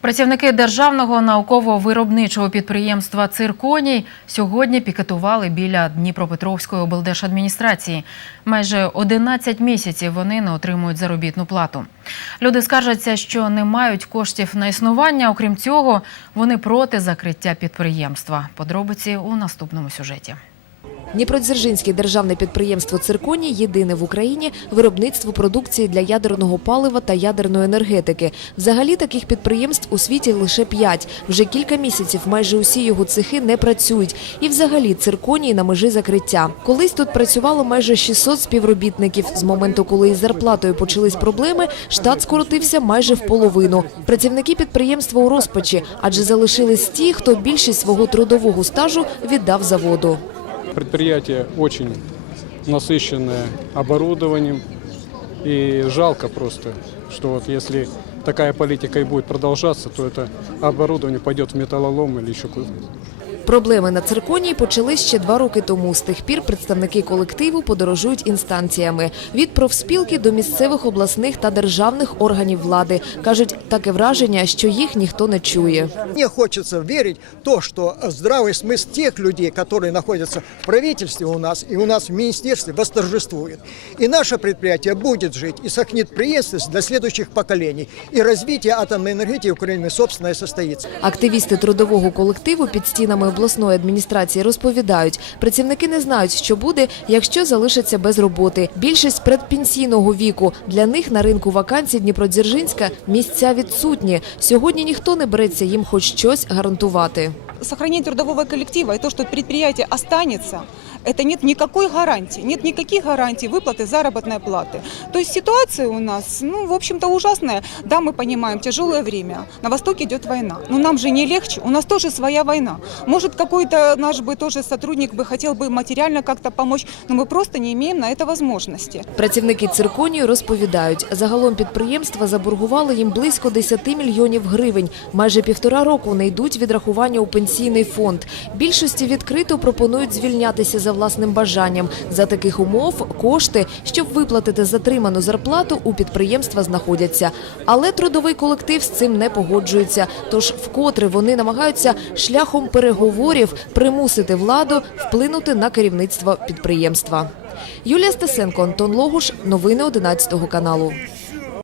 Працівники державного науково-виробничого підприємства Цирконій сьогодні пікетували біля Дніпропетровської облдержадміністрації. Майже 11 місяців вони не отримують заробітну плату. Люди скаржаться, що не мають коштів на існування. Окрім цього, вони проти закриття підприємства. Подробиці у наступному сюжеті. Дніпродзержинське державне підприємство «Цирконій» єдине в Україні виробництво продукції для ядерного палива та ядерної енергетики. Взагалі таких підприємств у світі лише п'ять. Вже кілька місяців майже усі його цехи не працюють. І взагалі «Цирконій» на межі закриття. Колись тут працювало майже 600 співробітників. З моменту, коли із зарплатою почались проблеми, штат скоротився майже в половину. Працівники підприємства у розпачі, адже залишились ті, хто більшість свого трудового стажу віддав заводу. Предприятие очень насыщенное оборудованием. И жалко просто, что вот если такая политика и будет продолжаться, то это оборудование пойдет в металлолом или еще куда-то. Проблеми на цирконії почались ще два роки тому. З тих пір представники колективу подорожують інстанціями від профспілки до місцевих обласних та державних органів влади. кажуть, таке враження, що їх ніхто не чує. Мне хочется верить в то, что здравый смысл тех людей, которые находятся в правительстве у нас и у нас в министерстве, восторжествует. И наше предприятие будет жить и сохранит преемственность для следующих поколений. И развитие атомной энергетики Украины собственное состоится. Активісти трудового колективу під стінами обласної адміністрації розповідають, працівники не знають, що буде, якщо залишаться без роботи. Більшість предпенсійного віку. Для них на ринку вакансій Дніпродзержинська місця відсутні. Сьогодні ніхто не береться їм хоч щось гарантувати. сохранение трудового коллектива и то, что предприятие останется, это нет никакой гарантии, нет никаких гарантий выплаты заработной платы. То есть ситуация у нас, ну, в общем-то, ужасная. Да, мы понимаем, тяжелое время, на Востоке идет война, но нам же не легче, у нас тоже своя война. Может, какой-то наш бы тоже сотрудник бы хотел бы материально как-то помочь, но мы просто не имеем на это возможности. Працівники цирконію розповідають, загалом підприємства заборгували їм близько 10 мільйонів гривень. Майже півтора року не йдуть відрахування у пенсійний фонд. Більшості відкрито пропонують звільнятися за власним бажанням. За таких умов кошти, щоб виплатити затриману зарплату, у підприємства знаходяться. Але трудовий колектив з цим не погоджується. Тож вкотре вони намагаються шляхом переговорів примусити владу вплинути на керівництво підприємства. Юлія Стасенко, Антон Логуш. Новини 11 каналу.